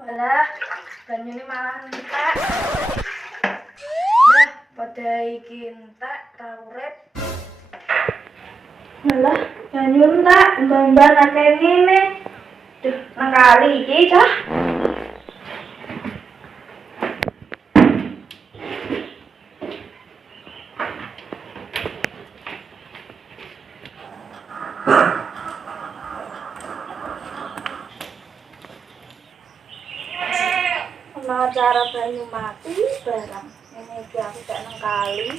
Walah, banyune malah entek. Dah, pada iki entek ra urip. Walah, banyu entek, mbah-mbah akeh ngene. Duh, nang kali iki cah. Ana acara banyu mati barang. Ini iki aku tak nang kali.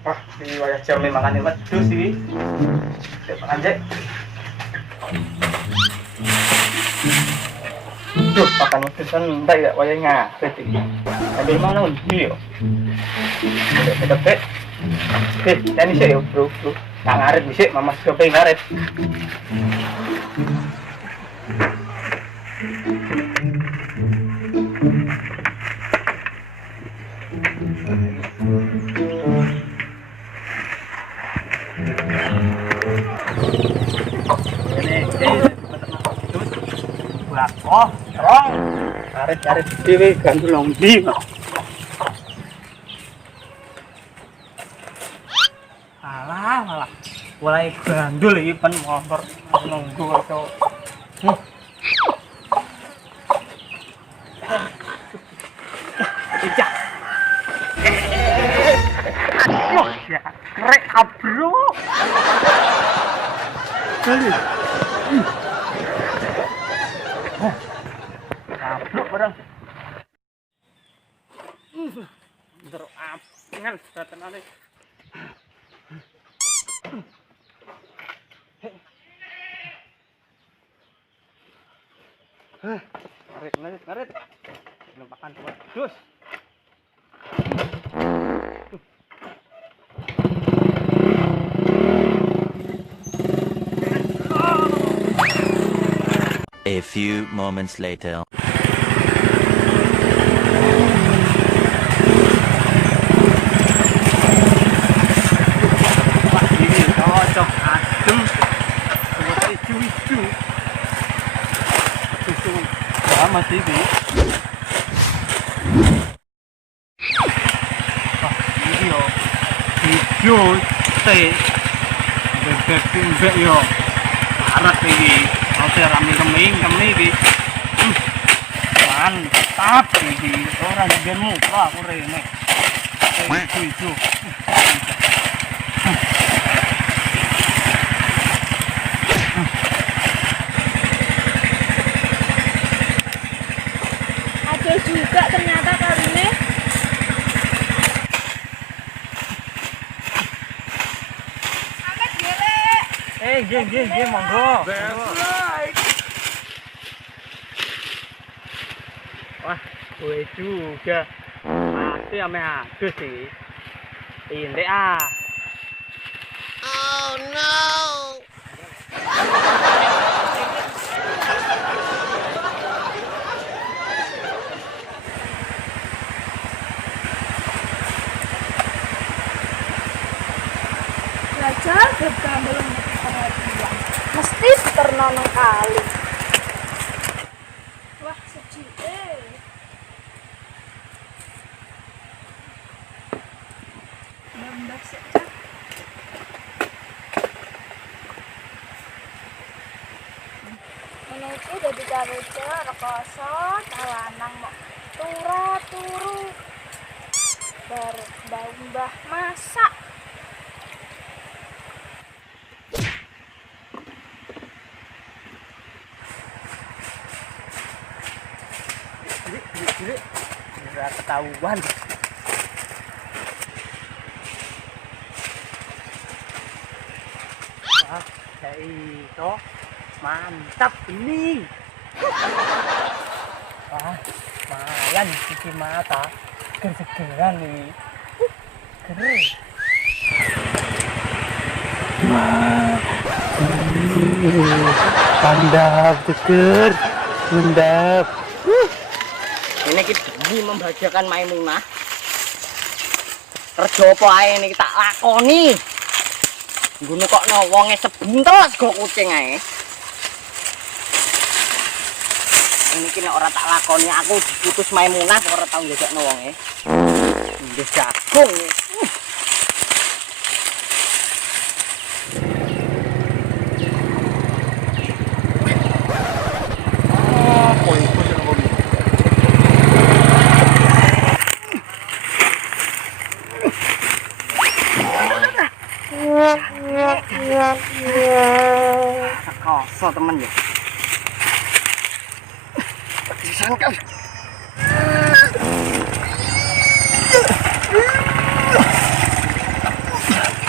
Wah, ini wayah jam makan wedhus iki. Cek anjek. Duh, makan wedhus kan entek ya wayah ngaret iki. Ambil mana undi yo. Dek. Ini sih yo, bro. Tak ngaret dhisik, Mama Sope ngaret. Oh, terong. Karet dhewe gandul nang ndi kok. Alah. Mulai gandul iki pen motor nunggu kok. Ija. Aduh, ya. Krek abro. Kali. Abruk barang. Ndero apingan datenane. Ngaret. Lupakan wedhus. A few moments later. Wah, ini cocok adem. Seperti hijau-hijau. Susu sama sih ini. Wah, ini yo hijau teh. Bebek pimbek yo. Arak iki. Oke, rame keming iki. Mantap iki. Ora ngenmu kok aku rene. Hijau-hijau. Ada juga ternyata kali ini. Amet gele. Nggih, monggo. Wah, gue juga. Pasti ame adus sih. Indek ah. Oh no! Belajar belum belum perhatian. Mesti terno nang kali. Wah, sejike. Mbak secah. Menurutku jadi gaweca rekoso calanang mau turu mbah masak. Jadi udah ketahuan. Wah, kayak itu mantap ini. Wah, lumayan cuci mata. Seger-segeran nih. Keren. Wah, pandap seger, mendap. Ini kita membahagiakan Maimunah. Kerja apa ae niki tak lakoni. Ngono kok no wonge sebuntel go kucing ae. Ini ki nek ora tak lakoni aku diputus Maimunah kok ora tau njajakno wonge. Nggih jagung. Koso temen ya. Disangkal.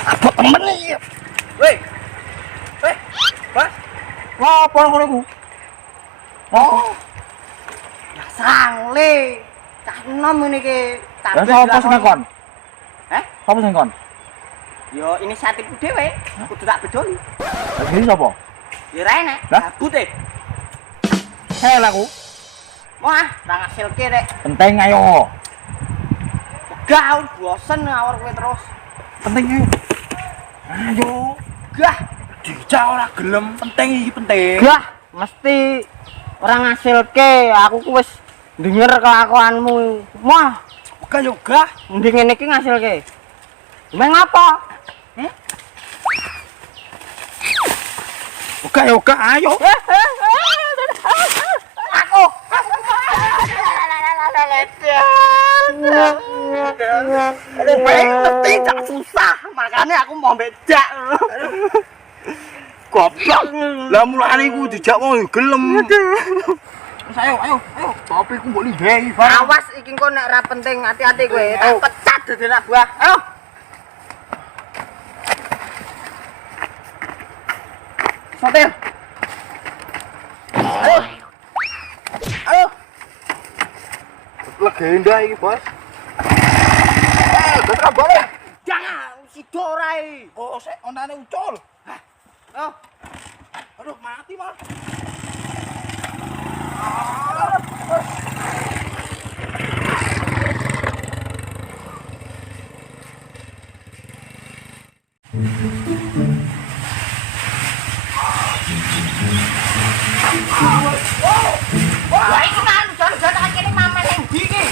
Apa temen nih? Weh. Weh. Mas. Apa ngono ku? Oh. Ya sangle. Cah enom ngene iki. Lah sapa sing kon? Heh? Sapa sing kon? Yo inisiatifku dhewe, kudu tak bedoli. Lagi sapa? Ya ra enak, Lah? gabut e. Hel aku. Wah, ra ngasilke rek. Penting ayo. Gah, bosen awak kowe terus. Penting ayo. Ayo. Gah, Dijak ora gelem, penting iki penting. gah, mesti ora ngasilke. Aku ku wis denger kelakuanmu. Wah, Gak yo gah. mending ngene iki ngasilke. Meng apa? Gak yo gak ayo. Aku. Mesti tak susah, makanya aku mau beda. Goblok. Lah mulane iku dijak wong gelem. Ayo, ayo, ayo. Tapi ku mbok limbeh. Awas iki kok nek ra penting, hati-hati kowe. Tak pecat dadi anak buah. Ayo. Sotir. Ayo. Ayo. Legenda iki, Bos. Bener boleh. Jangan si Dorai. Oh, sik ontane ucul. Ayo. Aduh, mati malah. Wah, iki kan jan-jan kene mamen ning ndi iki?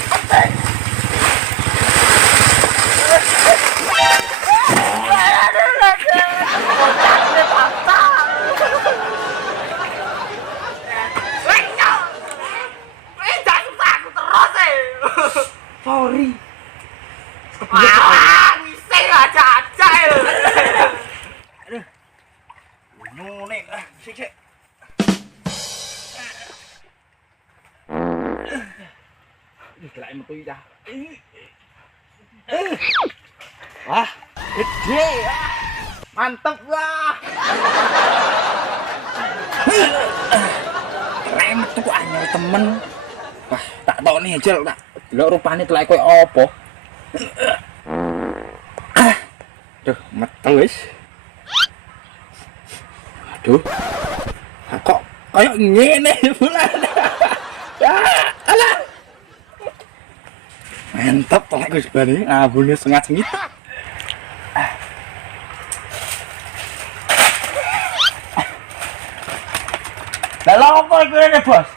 Sorry. Wah, ngising aja-aja ya. Nyone, sik. Gelake metu iki cah. Wah, gede. Mantep wah. Keren metu kok anyar temen. Wah, tak tokne jel tak. Delok rupane telek koyo apa. Duh, metu wis. Aduh. Kok kayak ngene bulan. Ya, alah. Mantap telek wis bani, abune setengah sengit. Lah lha opo iku rene, Bos?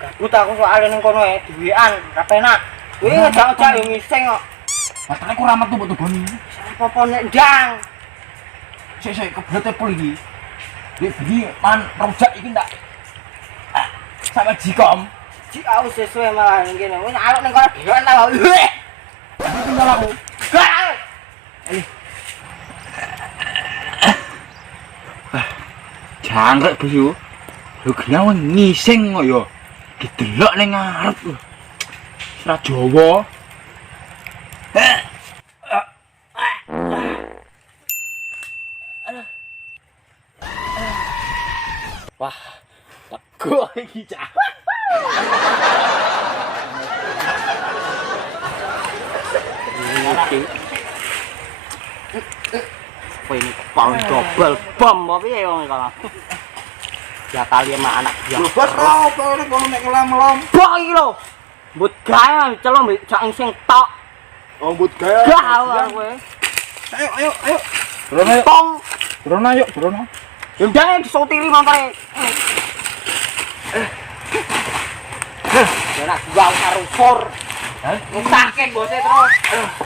Gabut aku soalnya ning kono duwean, ra penak. Kuwi ngejak-ngejak yo ngising kok. Matane ku ra metu metu boni. Apa nek ndang? Sik kebelet pol iki. Nek bengi man rujak iki ndak. Sampe jikom. Ji aku sesuai malah ning kene. Wis aluk ning kono dhewean ta. Aku tinggal aku. Gak. Jangkrik Bos yo. Lho kena ngising kok yo. Didelok ning ngarep lho. Ora Jawa. Wah, tego iki cah. Iki. Apa ini paling double bom apa piye wong iki? Ya kali sama anak dia. Bos opo kono nek ngelam-elam. Bok iki lho. Mbut gawe celon mbek jak sing tok. Oh, but gaya. Gah kowe. Ayo. Tong Turun ayo, turun. Ya udah disotiri montore. Ya nak gua karusor. Ngusahke bose terus.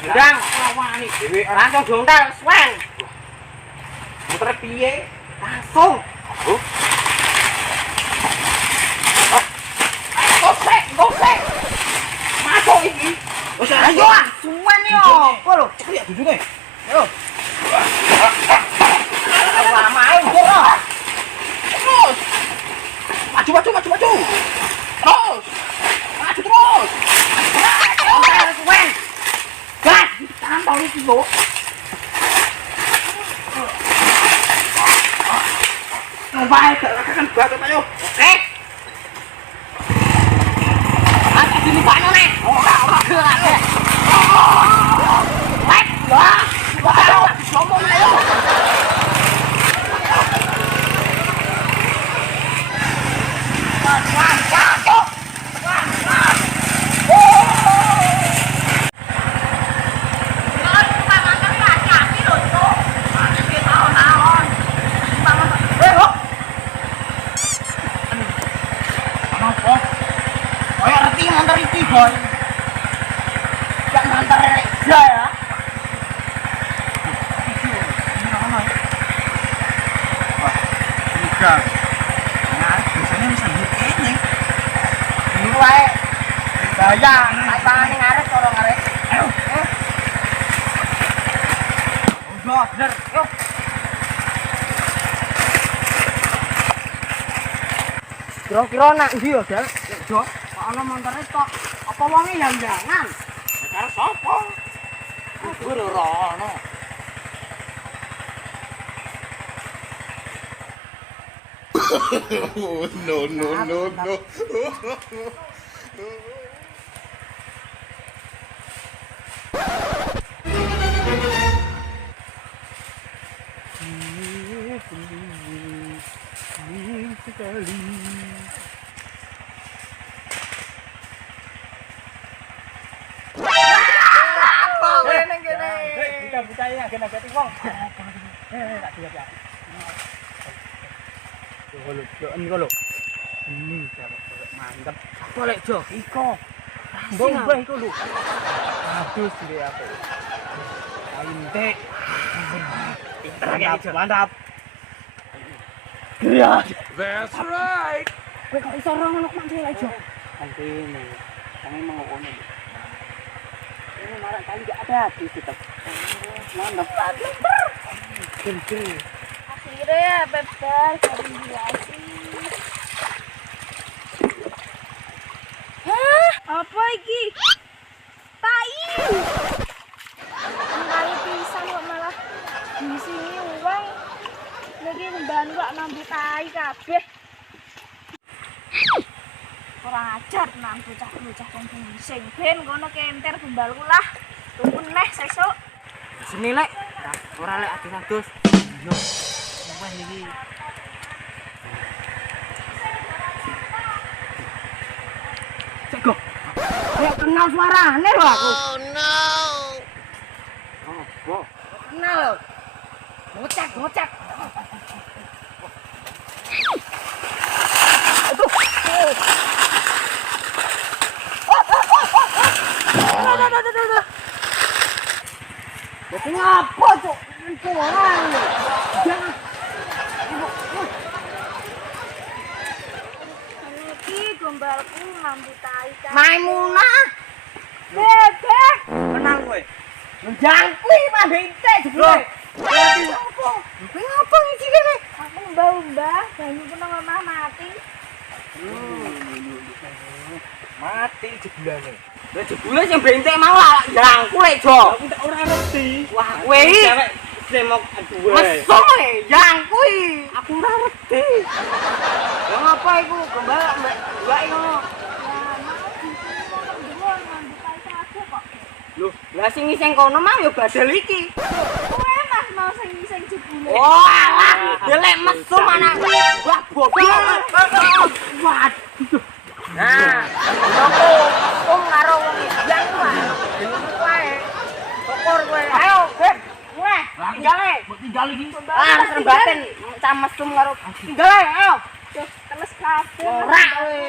Ndang lawani dhewe. Langsung jontel sweng. Motor piye? Langsung. Gosek. Masuk iki. Wis ayo suwen yo. Kok lho, cepet ya dudune. Ayo. Lamae njur. Terus. Maju. Terus. Maju terus. Suwen. Gas, tampol iki, Bu. Numpai kan batet ayo. Oke. Ada sini banyak nih. Ora gerak. Wait, lah. Ngomong ayo. Boy, jangan ngantar Reza ya. Enggak. Nah, biasanya bisa begini. Dulu wae. Gaya, naik tangan ngaret orang ngaret. Ayo. Udah, bener. Yuk. Kira-kira nak ndi ya, Dal? Jo, kok ana montore tok. Apa wonge yang-jangan? Karo sapa? Kubur ora ana. No. Buka ya, agak wong. Tak siap ya. Ini lho. Ini mantap. Apa lek Jo? Iko. Mbah iku lho. Aduh sire aku. Kainte. Mantap. Iya. That's right. Kowe kok iso ora ngono mantel lek Jo? Antene. Kami mau ngono. Ini marah kali gak ada di situ. Mantap. Gede. Akhirnya bebar kalibrasi. Hah? Apa iki? Tai. Kali pisan kok malah di sini uang. Lagi ngembang kok nambu tai kabeh. Kurang ajar nang bocah-bocah wong bising ben kono kenter gumbalku lah. Tunggu neh sesuk. Sini lek. Ora lek adus-adus. Yo. Wah iki. Ceko. Ya kenal suarane lho aku. Oh no. Oh, kenal lho. Ngocek. Aduh. Aduh. Jadi ngapa cok? Itu orang lho. Jangan. Iki gombalku ngambu tai kan. Maimunah. Bebek. Kenal kowe. Njangkui mandente jebule. Apa? Kowe ngapa ngisi kene? Aku mbah-mbah banyu kena omah mati. Mati jebulane. Lah jebule sing bentek mau lah njangkui lek Jo. Aku tak ora ngerti. Wah, kowe iki Cewek semok aduh. mesum e njangkui. Aku ora ngerti. Lah ngapa iku gembal mbak iki ngono? Ya mau di sini mau ngendul ngambu tai kabeh kok. Loh, lah sing iseng kono mah ya badal iki. Kowe Mas mau sing jebule. Oh, alah, delek mesum anak. Wah, bobol. Waduh. Nah, aku mesum karo wong Indian kuwi. Jeneng kuwi. Syukur kowe. Ayo, Beb. Weh, tinggal e. Tinggal kali iki. Ah, serembaten camesum karo. Tinggal ae, ayo. Teles kabeh. Ora kowe.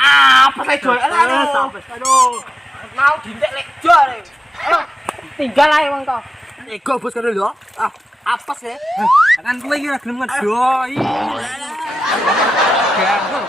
Apa sih Joy? Aduh. Mau dintek lek Joy. Ayo. Tinggal ae wong to. Ego bos karo lho. Ah, apes ya. Kan kowe iki ora gelem ngedoi. Ganggu.